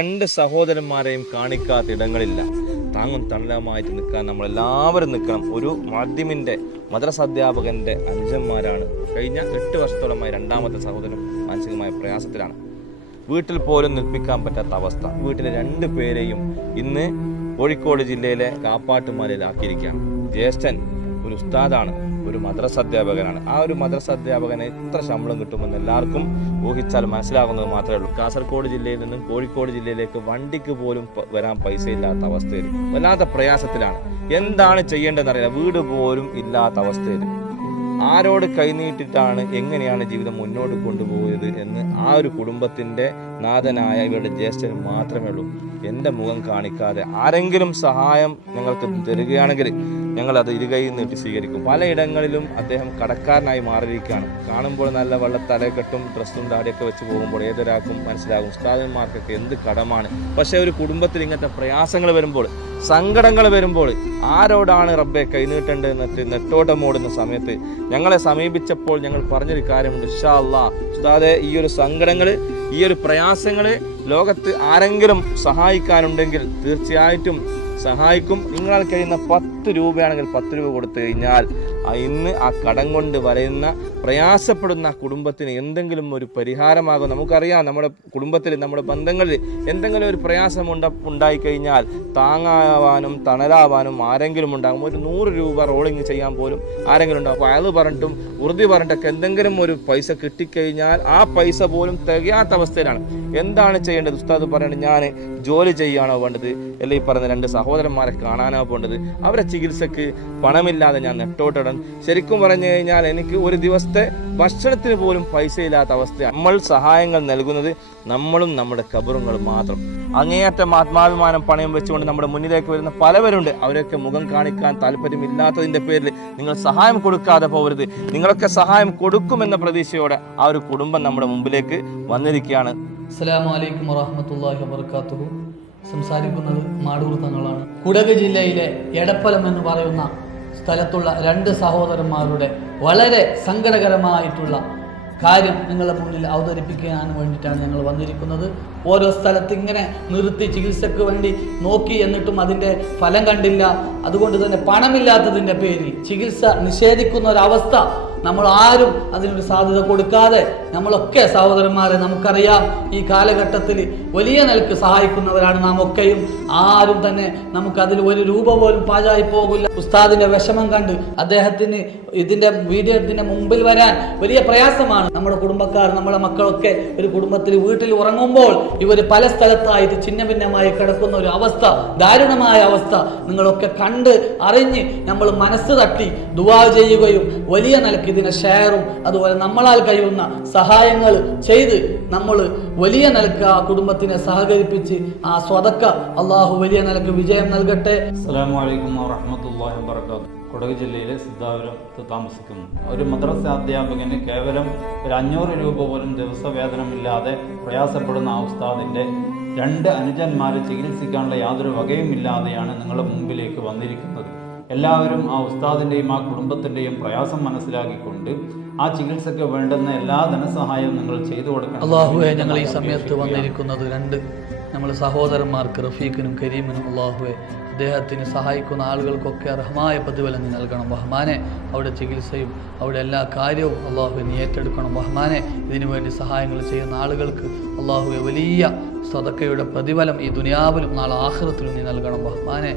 രണ്ട് സഹോദരന്മാരെയും കാണിക്കാത്ത ഇടങ്ങളില്ല. താങ്ങും തണലുമായിട്ട് നിൽക്കാൻ നമ്മളെല്ലാവരും നിൽക്കണം. ഒരു മാധ്യമിൻ്റെ മദ്രസാധ്യാപകൻ്റെ അനുജന്മാരാണ്. കഴിഞ്ഞ 8 വർഷത്തോളമായി രണ്ടാമത്തെ സഹോദരൻ മാനസികമായ പ്രയാസത്തിലാണ്. വീട്ടിൽ പോലും നിൽപ്പിക്കാൻ പറ്റാത്ത അവസ്ഥ. വീട്ടിലെ 2 പേരെയും ഇന്ന് കോഴിക്കോട് ജില്ലയിലെ കാപ്പാട്ടുമാലയിലാക്കിയിരിക്കുകയാണ്. ജ്യേഷ്ഠൻ ഒരു ഉസ്താദാണ്, ഒരു മദ്രസാധ്യാപകനാണ്. ആ ഒരു മദ്രസാധ്യാപകന് എത്ര ശമ്പളം കിട്ടുമെന്ന് എല്ലാവർക്കും ഊഹിച്ചാൽ മനസ്സിലാകുന്നത് മാത്രമേ ഉള്ളൂ. കാസർഗോഡ് ജില്ലയിൽ നിന്നും കോഴിക്കോട് ജില്ലയിലേക്ക് വണ്ടിക്ക് പോലും വരാൻ പൈസ ഇല്ലാത്ത അവസ്ഥയിൽ വല്ലാത്ത പ്രയാസത്തിലാണ്. എന്താണ് ചെയ്യേണ്ടതെന്നറിയില്ല. വീട് പോലും ഇല്ലാത്ത അവസ്ഥയിൽ ആരോട് കൈനീട്ടിട്ടാണ് എങ്ങനെയാണ് ജീവിതം മുന്നോട്ട് കൊണ്ടുപോയത് എന്ന് ആ ഒരു കുടുംബത്തിൻ്റെ നാഥനായ ഇവരുടെ ജ്യേഷ്ഠന് മാത്രമേ ഉള്ളൂ. എൻ്റെ മുഖം കാണിക്കാതെ ആരെങ്കിലും സഹായം ഞങ്ങൾക്ക് തരികയാണെങ്കിൽ ഞങ്ങളത് ഇരുകൈയിൽ നീട്ടി സ്വീകരിക്കും. പലയിടങ്ങളിലും അദ്ദേഹം കടക്കാരനായി മാറിയിരിക്കുകയാണ്. കാണുമ്പോൾ നല്ല തലക്കെട്ടും ഡ്രസ്സും താടിയൊക്കെ വെച്ച് പോകുമ്പോൾ ഏതൊരാൾക്കും മനസ്സിലാകും ഉസ്താദന്മാർക്കൊക്കെ എന്ത് കടമാണ്. പക്ഷേ ഒരു കുടുംബത്തിൽ ഇങ്ങനത്തെ പ്രയാസങ്ങൾ വരുമ്പോൾ, സങ്കടങ്ങൾ വരുമ്പോൾ ആരോടാണ് റബ്ബെ കൈനീട്ടേണ്ടതെന്നിട്ട് നെട്ടോട്ടമോടുന്ന സമയത്ത് ഞങ്ങളെ സമീപിച്ചപ്പോൾ ഞങ്ങൾ പറഞ്ഞൊരു കാര്യമുണ്ട്. ഇൻഷാ അല്ലാഹ് ഉസ്താദെ, ഈ ഒരു സങ്കടങ്ങൾ, ഈ ഒരു പ്രയാസങ്ങൾ ലോകത്ത് ആരെങ്കിലും സഹായിക്കാനുണ്ടെങ്കിൽ തീർച്ചയായിട്ടും സഹായിക്കും. നിങ്ങളാൽ കഴിയുന്ന 10 രൂപയാണെങ്കിൽ 10 രൂപ കൊടുത്തു കഴിഞ്ഞാൽ ഇന്ന് ആ കടം കൊണ്ട് വരയുന്ന പ്രയാസപ്പെടുന്ന കുടുംബത്തിന് എന്തെങ്കിലും ഒരു പരിഹാരമാകും. നമുക്കറിയാം, നമ്മുടെ കുടുംബത്തിൽ, നമ്മുടെ ബന്ധങ്ങളിൽ എന്തെങ്കിലും ഒരു പ്രയാസം ഉണ്ടായിക്കഴിഞ്ഞാൽ താങ്ങാവാനും തണലാവാനും ആരെങ്കിലും ഉണ്ടാകും. ഒരു 100 രൂപ റോളിങ് ചെയ്യാൻ പോലും ആരെങ്കിലും ഉണ്ടാകും. അയാൾ പറഞ്ഞിട്ടും ഉറുദി പറഞ്ഞിട്ടൊക്കെ എന്തെങ്കിലും ഒരു പൈസ കിട്ടിക്കഴിഞ്ഞാൽ ആ പൈസ പോലും തികയാത്ത അവസ്ഥയിലാണ്. എന്താണ് ചെയ്യേണ്ടത്? ഉസ്താദ് പറയേണ്ടത് ഞാൻ ജോലി ചെയ്യുകയാണോ വേണ്ടത്, അല്ലെ ഈ പറഞ്ഞ 2 സഹോദരന്മാരെ കാണാനോ വേണ്ടത്? അവരെ ചികിത്സക്ക് പണമില്ലാതെ ഞാൻ നെട്ടോട്ടിടണം. ശരിക്കും പറഞ്ഞു കഴിഞ്ഞാൽ എനിക്ക് ഒരു ദിവസത്തെ ഭക്ഷണത്തിന് പോലും പൈസ ഇല്ലാത്ത അവസ്ഥയാണ്. നമ്മൾ സഹായങ്ങൾ നൽകുന്നത് നമ്മളും നമ്മുടെ കബറുകളും മാത്രം. അങ്ങേയറ്റം ആത്മാഭിമാനം പണയം വെച്ചുകൊണ്ട് നമ്മുടെ മുന്നിലേക്ക് വരുന്ന പലവരുണ്ട്. അവരൊക്കെ മുഖം കാണിക്കാൻ താല്പര്യമില്ലാത്തതിൻ്റെ പേരിൽ നിങ്ങൾ സഹായം കൊടുക്കാതെ പോകരുത്. നിങ്ങളൊക്കെ സഹായം കൊടുക്കുമെന്ന പ്രതീക്ഷയോടെ ആ ഒരു കുടുംബം നമ്മുടെ മുമ്പിലേക്ക് വന്നിരിക്കുകയാണ്. അസ്സലാമു അലൈക്കും വറഹ്മത്തുള്ളാഹി വബറകാതുഹു. സംസാരിക്കുന്നത് മാടൂർ തങ്ങളാണ്. കുടക് ജില്ലയിലെ എടപ്പലം എന്ന് പറയുന്ന സ്ഥലത്തുള്ള 2 സഹോദരന്മാരുടെ വളരെ സങ്കടകരമായിട്ടുള്ള കാര്യം നിങ്ങളുടെ മുന്നിൽ അവതരിപ്പിക്കാൻ വേണ്ടിയിട്ടാണ് ഞങ്ങൾ വന്നിരിക്കുന്നത്. ഓരോ സ്ഥലത്ത് ഇങ്ങനെ നിർത്തി ചികിത്സയ്ക്ക് വേണ്ടി നോക്കി, എന്നിട്ടും അതിൻ്റെ ഫലം കണ്ടില്ല. അതുകൊണ്ട് തന്നെ പണമില്ലാത്തതിൻ്റെ പേരിൽ ചികിത്സ നിഷേധിക്കുന്ന ഒരവസ്ഥ നമ്മൾ ആരും അതിനൊരു സാധ്യത കൊടുക്കാതെ നമ്മളൊക്കെ സഹോദരന്മാരെ നമുക്കറിയാം, ഈ കാലഘട്ടത്തിൽ വലിയ നിലക്ക് സഹായിക്കുന്നവരാണ് നാം ഒക്കെയും. ആരും തന്നെ നമുക്കതിൽ 1 രൂപ പോലും പാഴായി പോകില്ല. ഉസ്താദിന്റെ വിഷമം കണ്ട് അദ്ദേഹത്തിന് ഇതിൻ്റെ വീഡിയോത്തിന് മുമ്പിൽ വരാൻ വലിയ പ്രയാസമാണ്. നമ്മുടെ കുടുംബക്കാർ, നമ്മുടെ മക്കളൊക്കെ ഒരു കുടുംബത്തിൽ വീട്ടിൽ ഉറങ്ങുമ്പോൾ ഇവർ പല സ്ഥലത്തായിട്ട് ഛിന്ന ഭിന്നമായി കിടക്കുന്ന ഒരു അവസ്ഥ, ദാരുണമായ അവസ്ഥ നിങ്ങളൊക്കെ കണ്ട് അറിഞ്ഞ് നമ്മൾ മനസ്സ് തട്ടി ദുആ ചെയ്യുകയും വലിയ നിലക്ക് ഇതിനെ ഷെയറും അതുപോലെ നമ്മളാൽ കഴിയുന്ന സഹായങ്ങൾ ചെയ്ത് നമ്മൾ വലിയ നിലക്ക് ആ കുടുംബത്തിനെ സഹകരിപ്പിച്ച് ആ സ്വതക്ക അള്ളാഹു വലിയ നിലക്ക് വിജയം നൽകട്ടെ. അസ്സലാമു അലൈക്കും വറഹ്മത്തുള്ളാഹി വബറകാതുഹു. കുടക് ജില്ലയിലെ സിദ്ധാപുരത്ത് താമസിക്കുന്നു. ഒരു മദ്രസ അധ്യാപകന് കേവലം ഒരു 500 രൂപ പോലും ദിവസവേതനമില്ലാതെ പ്രയാസപ്പെടുന്ന ആ ഉസ്താദിൻ്റെ 2 അനുജന്മാരെ ചികിത്സിക്കാനുള്ള യാതൊരു വകയുമില്ലാതെയാണ് നിങ്ങളുടെ മുമ്പിലേക്ക് വന്നിരിക്കുന്നത്. എല്ലാവരും ആ ഉസ്താദിൻ്റെയും ആ കുടുംബത്തിൻ്റെയും പ്രയാസം മനസ്സിലാക്കിക്കൊണ്ട് ആ ചികിത്സയ്ക്ക് വേണ്ടുന്ന എല്ലാ ധനസഹായവും നിങ്ങൾ ചെയ്തു കൊടുക്കണം. അള്ളാഹുവെ, ഞങ്ങൾ ഈ സമയത്ത് വന്നിരിക്കുന്നത് 2 നമ്മൾ സഹോദരന്മാർക്ക് റഫീഖിനും കരീമിനും അള്ളാഹുവെ അദ്ദേഹത്തിന് സഹായിക്കുന്ന ആളുകൾക്കൊക്കെ അർഹമായ പ്രതിഫലം നീ നൽകണം റഹ്മാനെ. അവിടെ ചികിത്സയും അവിടെ എല്ലാ കാര്യവും അള്ളാഹുവെ നീ ഏറ്റെടുക്കണം റഹ്മാനെ. ഇതിനുവേണ്ടി സഹായങ്ങൾ ചെയ്യുന്ന ആളുകൾക്ക് അള്ളാഹുവെ വലിയ സദക്കയുടെ പ്രതിഫലം ഈ ദുനിയാവിലും നാളെ ആഖിറത്തിലും നീ നൽകണം റഹ്മാനെ.